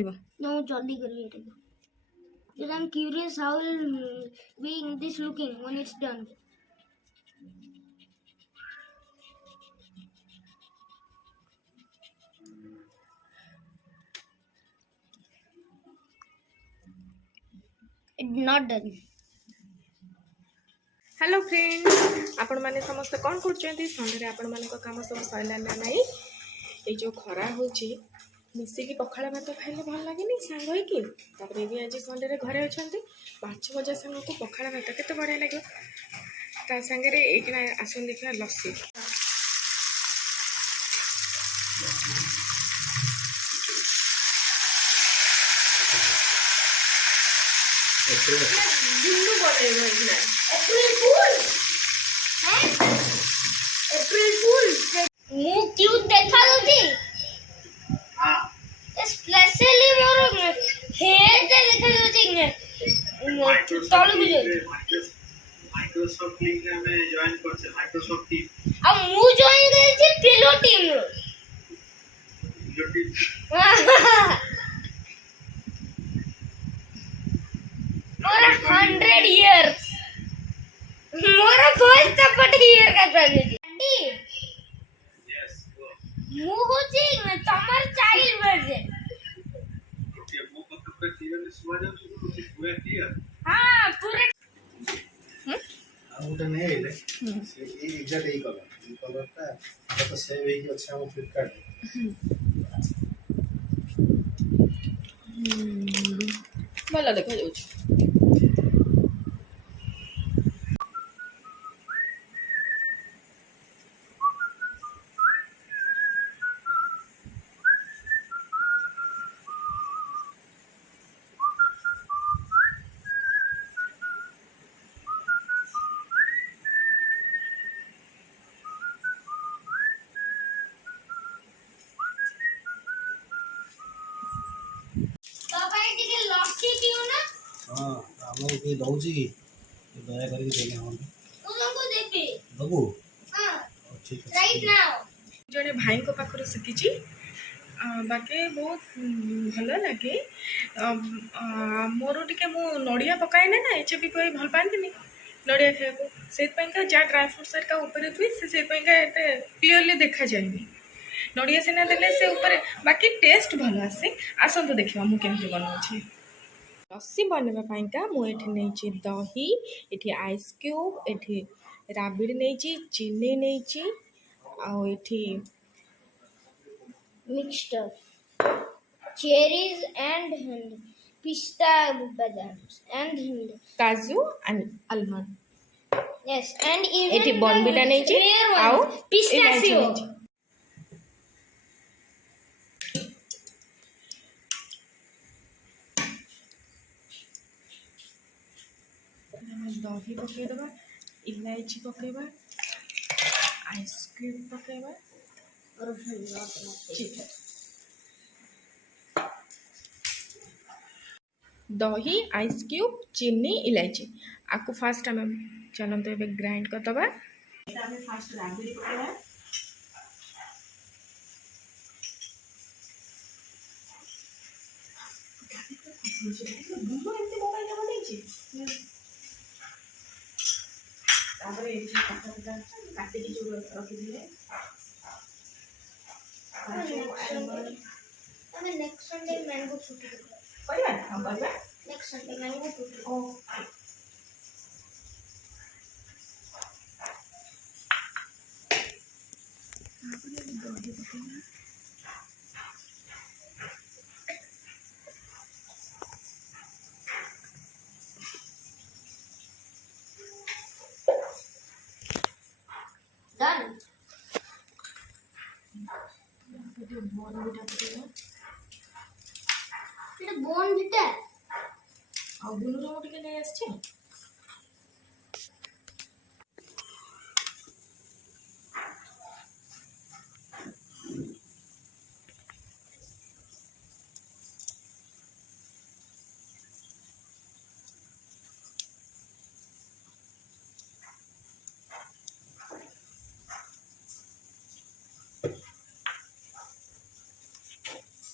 No, jolly creating. Because I'm curious how will be this looking when it's done. It's not done. Hello friends आपण माने समस्त कौन कर Sunday आपण मान कम सब सरला ना नाई ये जो खरा हो मिसिकी पखाड़ भात खाइले भल लगे सांग होकर भी आज संडे घरे अच्छा 5 बजे सांग को पखाड़ भात केते बढ़िया लगे ता सांगे ये आसन देखा लस्सी April Fool! April Fool! ମୁଁ କ୍ୟୁଟ୍ ଦେଖାଯାଉଛି ସ୍ପେଶାଲି ମୋର ହେୟାରଟା ଦେଖାଯାଉଛି ତଳକୁ ଯାଉଛି ମାଇକ୍ରୋସଫ୍ଟ ଲିଙ୍କ ରେ ଆମେ ଜଏନ୍ କରିଛେ ମାଇକ୍ରୋସଫ୍ଟ ଟିମ୍ ଆଉ ମୁଁ ଜଏନ୍ କରିଛି ପିଲୋ ଟିମ୍ ର ମୋର 100 years ମୋର फर्स्ट सपोर्ट ईयर का चालुची यस ମୁଁ होची तमर चाइल्ड वर्जन ओके मो कत पे क्लियर सुवा जाउ कुछ पूरा क्लियर हां पूरे आउट नहीं आइले ये एग्जैक्ट ई कलर ता तो सेव है कि अच्छा हम फ्लिपकार्ट भल देखा जाउछ हां हम भी दउची की दया करके देले हम तुमको देबी दबु हां ठीक है राइट नाउ जड़े भाई को पाखर शिखी बाकी बहुत भल लगे मोर टे मु नड़िया पकाए ना एच भी कोई भल पाती नड़िया खाया से जहाँ ड्राई फ्रुट्स का ऊपर थी से क्लीयरली देखा जाए नड़िया सीना देले से ऊपर बाकी टेस्ट भल आसे आसतु देखा मुझे बनाऊे लस्सी बनवाईका मुझे दही ये आइस क्यूब ये राबिड़ नहीं चीनी नहीं आठी mixture cherries and pista badams and काजू and almond yes and even एठी बॉर्नविटा नहीं आउ pistachio दही पकईदबा इलायची पकईबा आइस क्यूब पकईबा ठीक है दही आइस क्यूब चीनी इलायची आपको फास्ट आम चलते ए ग्राइंड करदबा फास्ट राबिड़ी पकईबा काटिकी जो रखी हमें नेक्स्ट संडे मैंगो छुट्टी करबा हम करबा नेक्स्ट संडे मैंगो छुट्टी ओके done এটা বোন দিতে ଆଉ ଗୁନୁର ମୁଁ ଟିକେ ନେଇ ଆସିଛି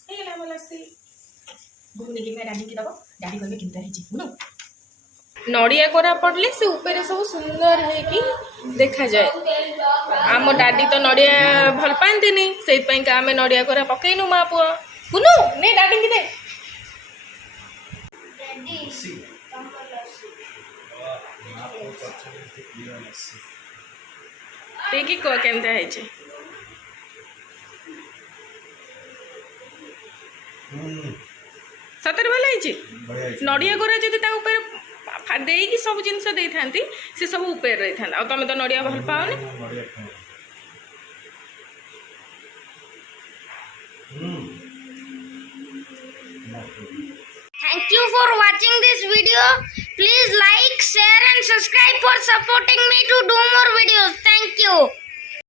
ହେଇଗଲା ଆମ ଲସି ଉପରକୁ ନେଇକି ଡାଡିକି ଦବ ଡାଡି କହିବେ କେମିତି ହେଇଛି ବୁନୁ ନଡ଼ିଆ କୋରା ପଡ଼ିଲେ ସେ ଉପରେ ସବୁ ସୁନ୍ଦର ହେଇକି ଦେଖାଯାଏ ଆମ ଡାଡି ତ ନଡ଼ିଆ ଭଲ ପାଆନ୍ତିନି ସେଇଥିପାଇଁକା ଆମେ ନଡ଼ିଆ କୋରା ପକେଇନୁ ମା ପୁଅ ବୁନୁ ନେ ଡାଡିକି ଦେ Daddy, See. ତମର ଲସି। आपको पर्सनली क्लियर लस्सी ପିଇକି କୁହ କେମିତି ହେଇଛି ସତରେ ଭଲ ହେଇଛି बढ़िया ନଡ଼ିଆ କୋରା ଯଦି ତା ଉପରେ ଦେଇକି ସବୁ ଜିନିଷ ଦେଇଥାନ୍ତି ସେ ସବୁ ଉପରେ ରହିଥାନ୍ତା ଆଉ ତମେ ତ ନଡ଼ିଆ ଭଲ ପାଅନି बढ़िया Thank you for watching this video. Please like, share and subscribe for supporting me to do more videos. Thank you.